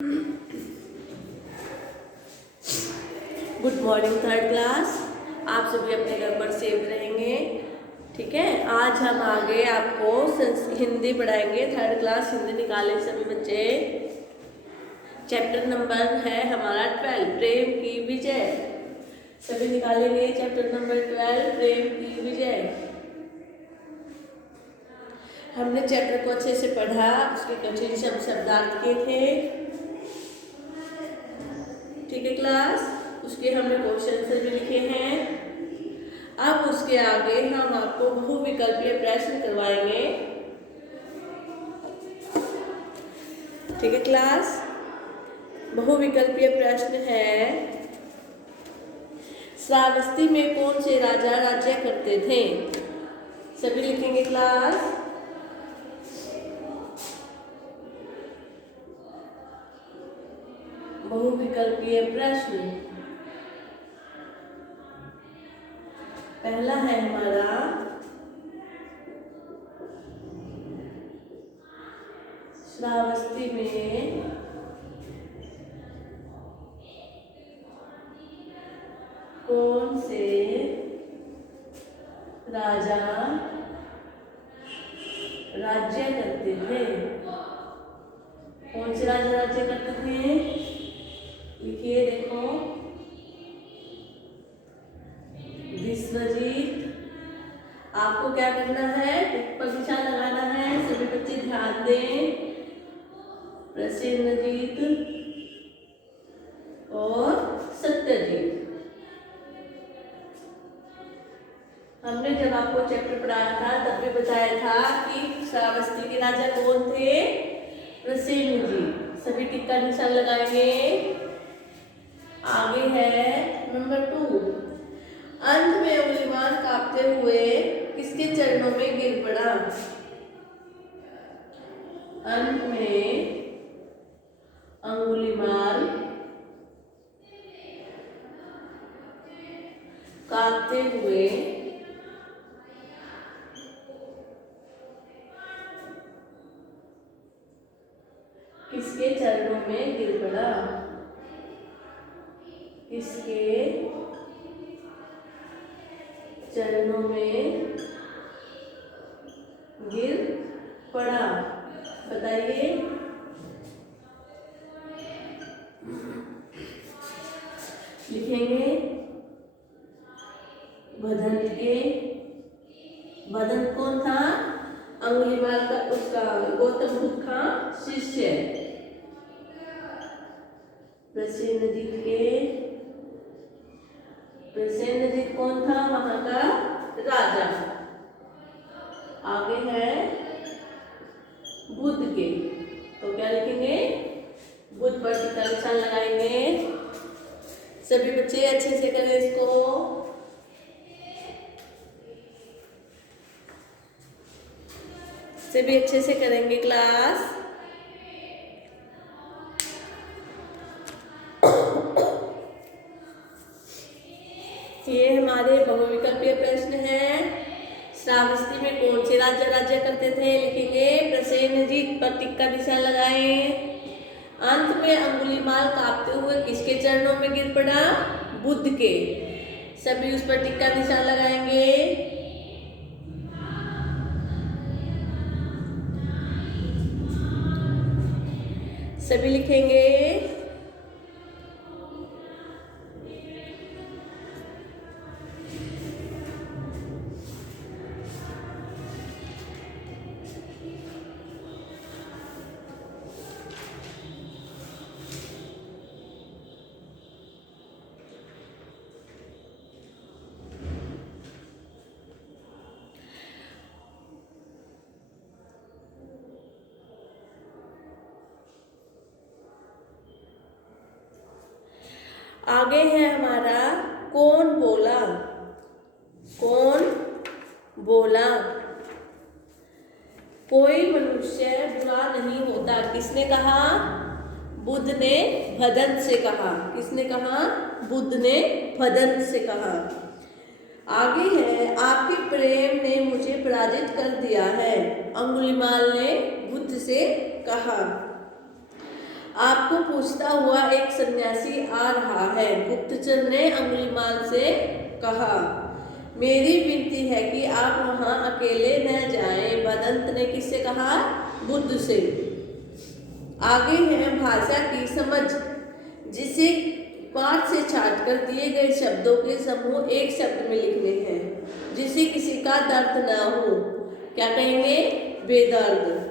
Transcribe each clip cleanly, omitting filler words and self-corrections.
Good morning third class. आप सभी अपने घर पर सेफ रहेंगे, ठीक है। आज हम आगे आपको हिंदी पढ़ाएंगे। थर्ड क्लास हिंदी निकाले सभी बच्चे। चैप्टर नंबर है हमारा 12, प्रेम की विजय। सभी निकालेंगे चैप्टर नंबर 12, प्रेम की विजय। हमने चैप्टर को अच्छे से पढ़ा, उसके कठिन शब्दार्थ किए थे, ठीक है क्लास। उसके हमने क्वेश्चन से भी लिखे हैं। अब उसके आगे हम आपको बहुविकल्पीय प्रश्न करवाएंगे, ठीक है क्लास। बहुविकल्पीय प्रश्न है, श्रावस्ती में कौन से राजा राज्य करते थे? सभी लिखेंगे क्लास। बहुविकल्पीय प्रश्न पहला है हमारा, श्रावस्ती में कौन से राजा राज्य करते थे? कौन से राजा राज्य करते थे? लिखिए, देखो, विश्वजीत। आपको क्या करना है? टिक पर निशान लगाना है। सभी बच्चे ध्यान दें। प्रसेनजीत और सत्यजीत। हमने जब आपको चैप्टर पढ़ाया था तब भी बताया था कि श्रावस्ती के राजा कौन थे? प्रसेनजीत। सभी टिक का निशान लगाएंगे। आगे है नंबर 2, अंत में अंगुलीमाल कांपते हुए किसके चरणों में गिर पड़ा? अंत में अंगुलीमाल कांपते हुए किसके चरणों में गिर पड़ा? किसके चरणों में गिर पड़ा? बताइए। लिखेंगे भदन के। भदन कौन था? अंगुलीमाल का, उसका गौतम बुद्ध का शिष्य। प्रसेनजीत के, प्रसेनजीत कौन था? वहां का राजा। आगे है बुद्ध के, तो क्या लिखेंगे? बुद्ध पर टिक्का निशान लगाएंगे। सभी बच्चे अच्छे से करें इसको। सभी अच्छे से करेंगे क्लास। ये हमारे बहुविकल्पीय प्रश्न हैं। श्रावस्ती में कौन से राजा राज्य करते थे? लिखेंगे प्रसेनजीत पर टिक्का निशान लगाएं। अंत में अंगुलीमाल कांपते हुए किसके चरणों में गिर पड़ा? बुद्ध के। सभी उस पर टिक्का निशान लगाएंगे। सभी लिखेंगे। आगे है हमारा, कौन बोला? कौन बोला? कोई मनुष्य बुरा नहीं होता, किसने कहा? बुद्ध ने भदंत से कहा। किसने कहा? बुद्ध ने भदंत से कहा। आगे है, आपके प्रेम ने मुझे पराजित कर दिया है, अंगुलीमाल ने बुद्ध से कहा। आपको पूछता हुआ एक सन्यासी आ रहा है। गुप्तचर ने अंगुलीमाल से कहा, मेरी विनती है कि आप वहां अकेले न जाएं। भदंत ने किससे कहा? बुद्ध से। आगे है भाषा की समझ, जिसे पाठ से छाट कर दिए गए शब्दों के समूह एक शब्द में लिखने हैं, जिसे किसी का दर्द न हो। क्या कहेंगे? बेदर्द।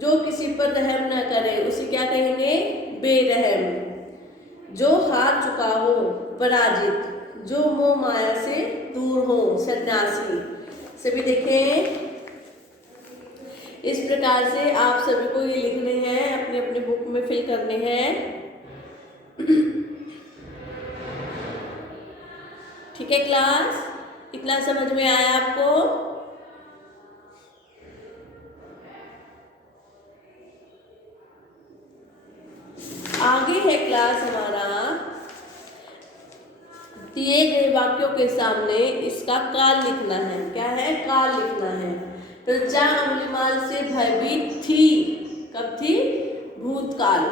जो किसी पर रहम न करे उसे क्या कहेंगे? बेरहम। जो हार चुका हो, पराजित। जो मोह माया से दूर हो, सन्यासी। सभी देखें, इस प्रकार से आप सभी को ये लिखने हैं, अपने अपने बुक में फिल करने हैं। ठीक है क्लास, इतना समझ में आया आपको? आगे है क्लास हमारा, दिए गए वाक्यों के सामने इसका काल लिखना है। क्या है? काल लिखना है। प्रजा अंगुलीमाल से भयभीत थी। कब थी? भूतकाल।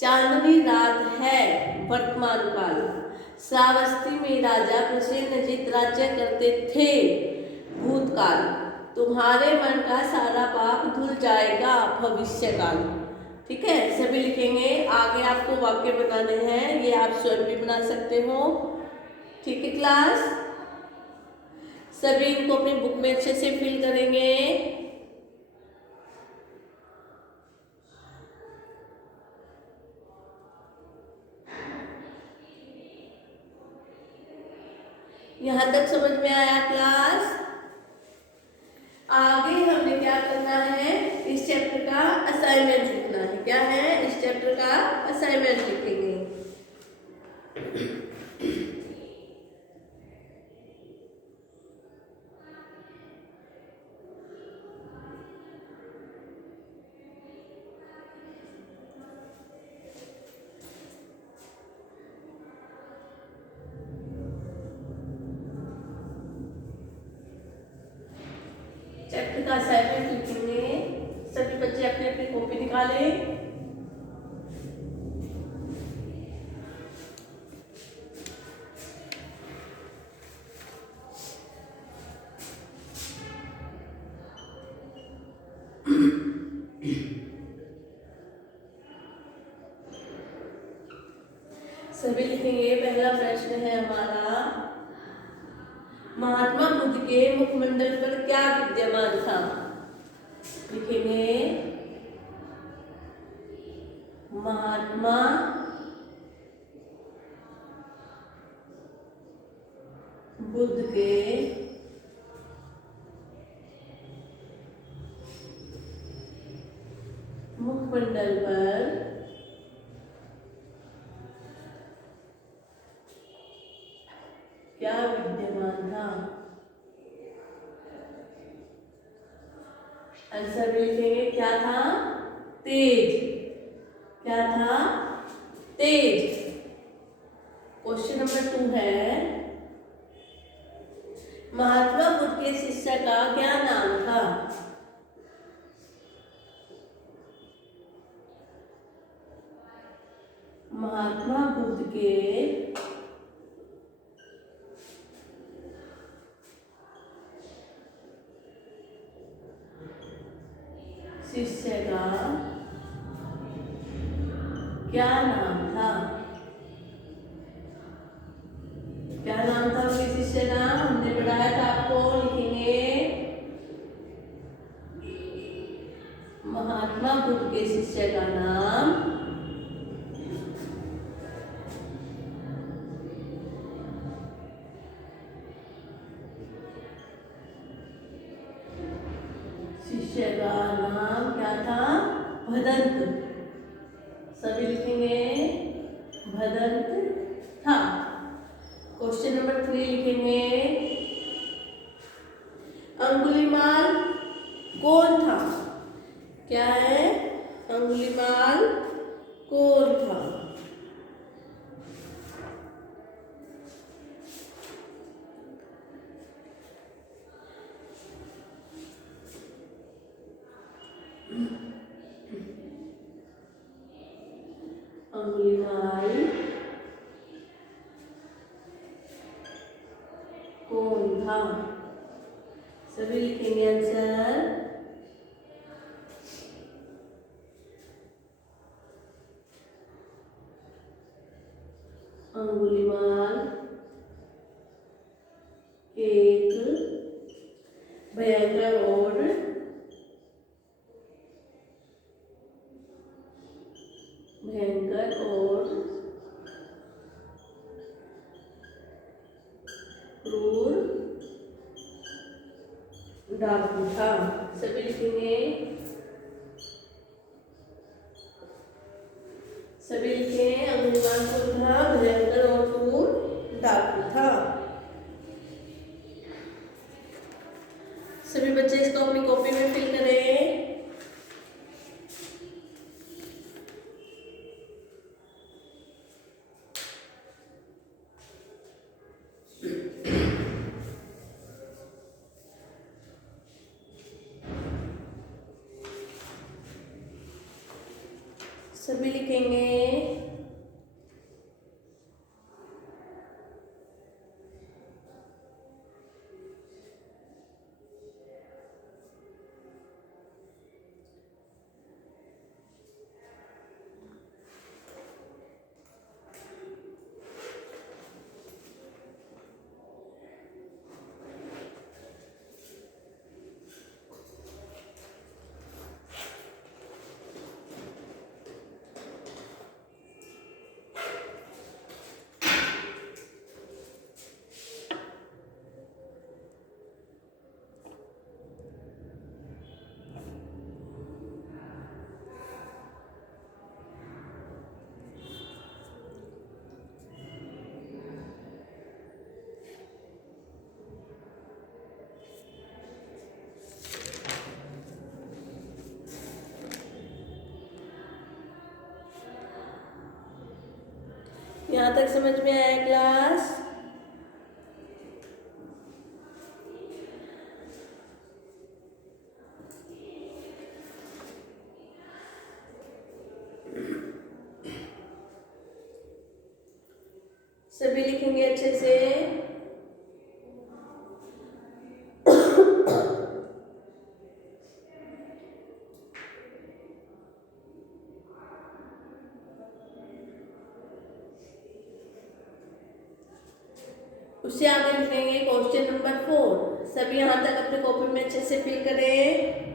चांदनी रात है, वर्तमान काल। श्रावस्ती में राजा प्रसेनजीत राज्य करते थे, भूतकाल। तुम्हारे मन का सारा पाप धुल जाएगा, भविष्यकाल। ठीक है, सभी लिखेंगे। आगे आपको वाक्य बनाने हैं, ये आप स्वयं भी बना सकते हो। ठीक है क्लास, सभी इनको अपनी बुक में अच्छे से फिल करेंगे। यहां तक समझ में आया क्लास? आगे हमने क्या करना है? इस चैप्टर का असाइनमेंट लिखना है। क्या है? इस चैप्टर का असाइनमेंट लिखेंगे। चैप्टर का असाइनमेंट लिखेंगे। सभी बच्चे अपनी अपनी कॉपी निकालें। सभी लिखेंगे। पहला प्रश्न है हमारा, महात्मा बुद्ध के मुखमंडल पर क्या विद्यमान था? लिखेंगे, महात्मा बुद्ध के मुखमंडल पर क्या विद्यमान था? आंसर लिखेंगे, क्या था? तेज। क्या था? तेज। क्वेश्चन नंबर 2 है, महात्मा बुद्ध के शिष्य का क्या नाम था? महात्मा बुद्ध के शिष्य का क्या नाम था? क्या नाम था उसके शिष्य का? हमने बताया था आपको। लिखेंगे, महात्मा बुद्ध के शिष्य का नाम क्या था? भदंत। सभी लिखेंगे, भदंत था। क्वेश्चन नंबर 3 लिखेंगे, अंगुलीमाल कौन था? क्या है? अंगुलीमाल कौन था? अंगुलीमाल कौन था? सभी लिखेंगे आंसर। अंगुलीमाल एक भयंकर और क्रूर डाकू था। सभी लिखेंगे। सभी लिखे अंगुलीमाल कौन था? भयंकर और क्रूर डाकू था। सभी बच्चे इसको अपनी कॉपी में फिल करें। सभी लिखेंगे। यहाँ तक समझ में आया क्लास? सभी लिखेंगे अच्छे से। उससे आगे लिखेंगे क्वेश्चन नंबर 4। सभी यहाँ तक अपने कॉपी में अच्छे से फिल करें।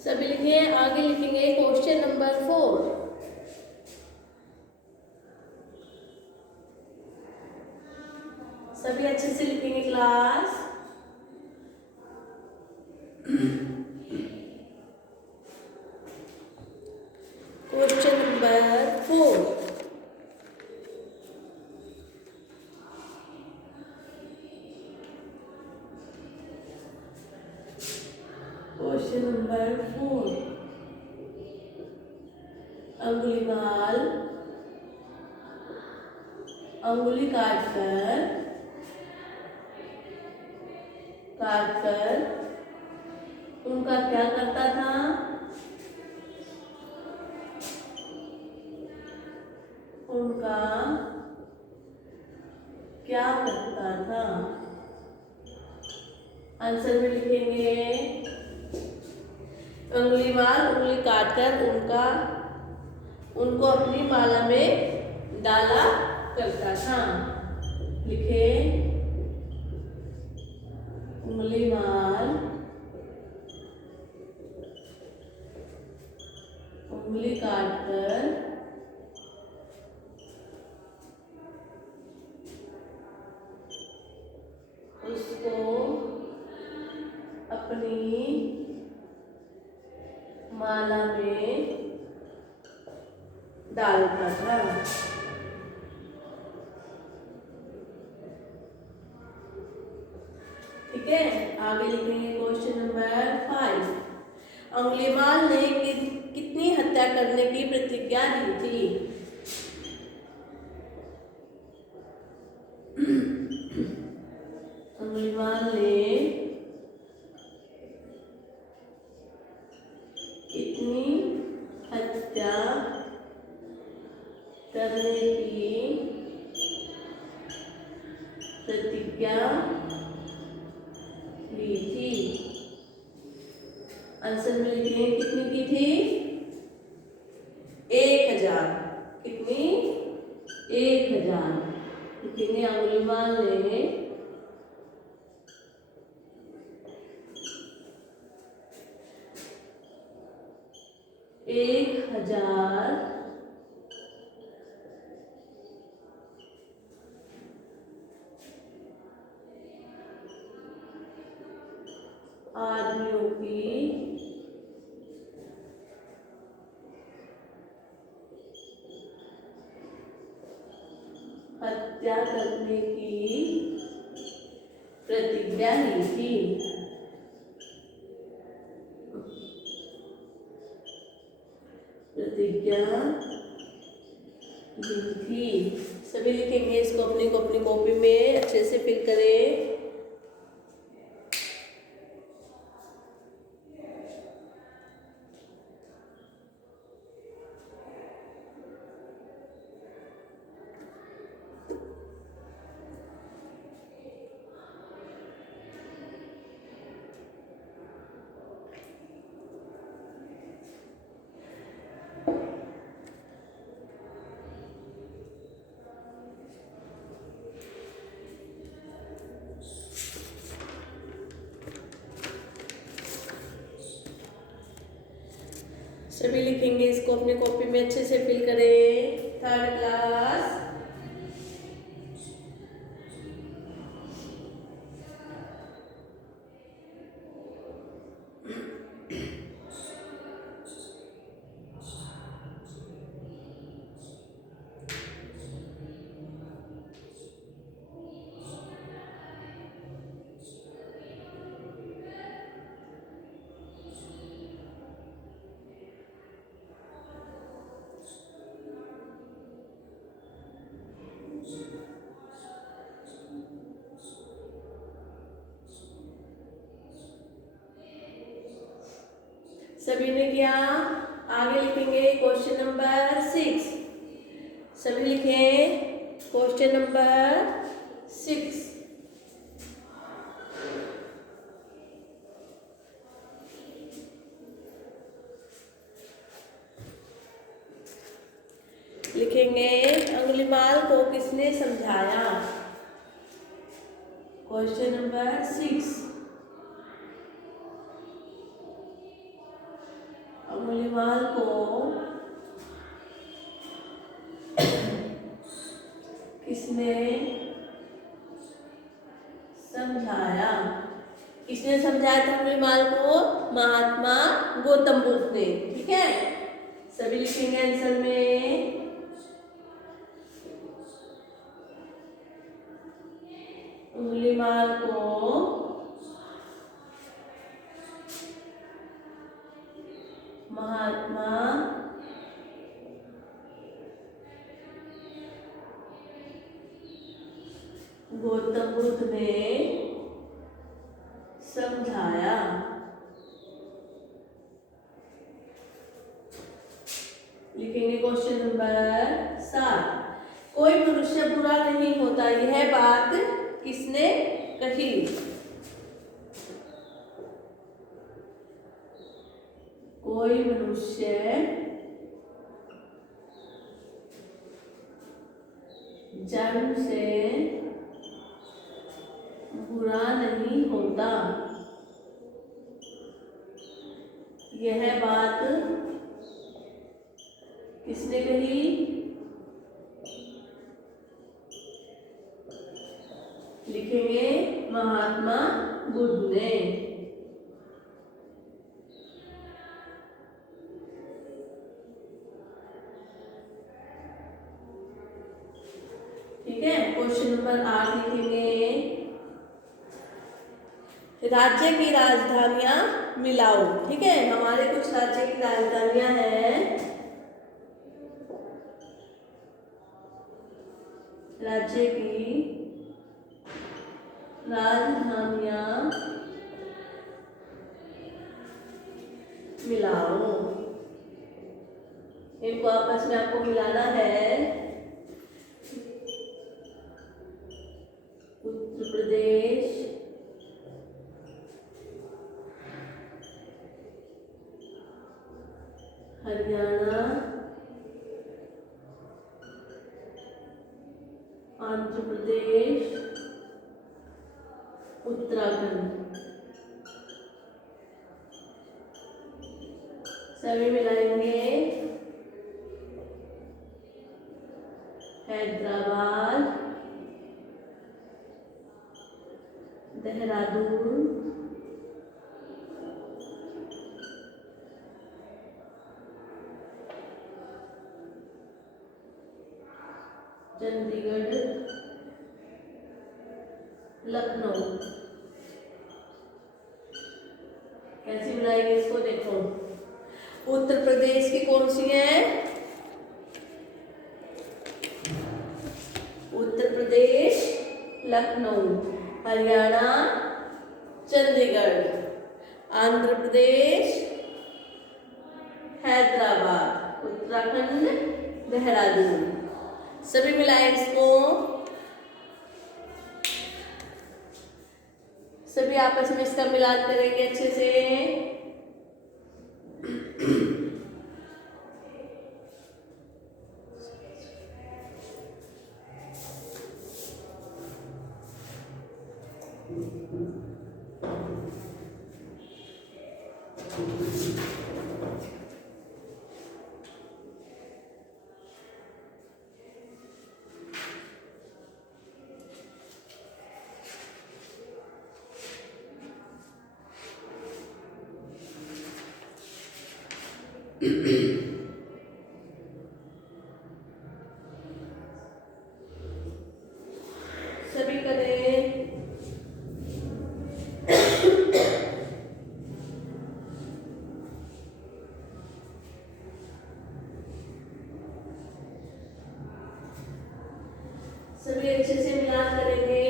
सभी लिखे। आगे लिखेंगे क्वेश्चन नंबर 4। सभी अच्छे से लिखेंगे class. Question number 4। Question number 4। Angulimal अंगुली काट कर उनका क्या करता था? उनका क्या करता था? आंसर में लिखेंगे अंगुलीमाल उंगली काटकर उनको अपनी माला में डाला करता था। लिखे अंगुलीमाल उंगली काटकर उसको अपनी माला में डालता था। ठीक है, आगे लिखेंगे क्वेश्चन नंबर 5। अंगुलीमाल ने कितनी हत्या करने की प्रतिज्ञा दी थी? अंगुलीमाल ने कितनी हत्या करने की प्रतिज्ञा ली थी? आंसर में लिखेंगे कितनी की थी? 1000। कितनी? 1000। लिखेंगे अंगुलीमाल ने 1000 आदमियों की हत्या करने की प्रतिज्ञा ली थी। प्रतिज्ञा ली थी। सभी लिखेंगे इसको अपनी कॉपी में अच्छे से फिल करें। सभी लिखेंगे इसको अपनी कॉपी में अच्छे से फिल करें। 3rd क्लास सभी ने किया। आगे लिखेंगे क्वेश्चन नंबर 6। सभी लिखें क्वेश्चन नंबर 6। लिखेंगे अंगुलीमाल को किसने समझाया? Question number 6। अंगुलीमाल को किसने समझाया? किसने समझाया था अंगुलीमाल को? महात्मा गौतम बुद्ध ने। ठीक है, सभी लिखेंगे आंसर में अंगुलीमाल को महात्मा गौतम बुद्ध ने समझाया। लिखेंगे क्वेश्चन नंबर 7। कोई मनुष्य बुरा नहीं होता, यह बात किसने कही? कोई मनुष्य जन्म से बुरा नहीं होता, यह बात किसने कही? लिखेंगे महात्मा बुद्ध ने। ठीक है, क्वेश्चन नंबर 8 लिखेंगे। राज्य की राजधानियां मिलाओ। ठीक है, हमारे कुछ राज्य की राजधानियां हैं। राज्य की राजधानियां मिलाओ। इनको आपस में आपको मिलाना है। उत्तर प्रदेश, हरियाणा, आंध्र प्रदेश, उत्तराखंड, सभी मिलाएंगे। हैदराबाद, देहरादून, चंडीगढ़, लखनऊ। कैसी मिलाएंगे इसको? देखो, उत्तर प्रदेश की कौन सी है? उत्तर प्रदेश लखनऊ, हरियाणा चंडीगढ़, आंध्र प्रदेश हैदराबाद, उत्तराखंड देहरादून। सभी मिलाएं इसको। सभी आपस में इसका मिलान करेंगे अच्छे से। सभी करें। सभी अच्छे से मिलान करेंगे।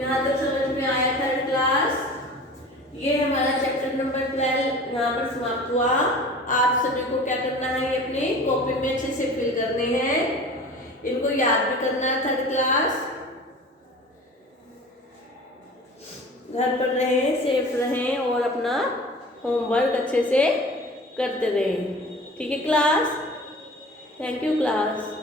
यहाँ तक समझ में आया? थर्ड क्लास, ये हमारा चैप्टर नंबर 12 यहाँ पर समाप्त हुआ। आप सभी को क्या करना है? ये अपनी कॉपी में अच्छे से फिल करने हैं, इनको याद भी करना है। थर्ड क्लास, घर पर रहें, सेफ रहें और अपना होमवर्क अच्छे से करते रहें। ठीक है क्लास? Thank you class.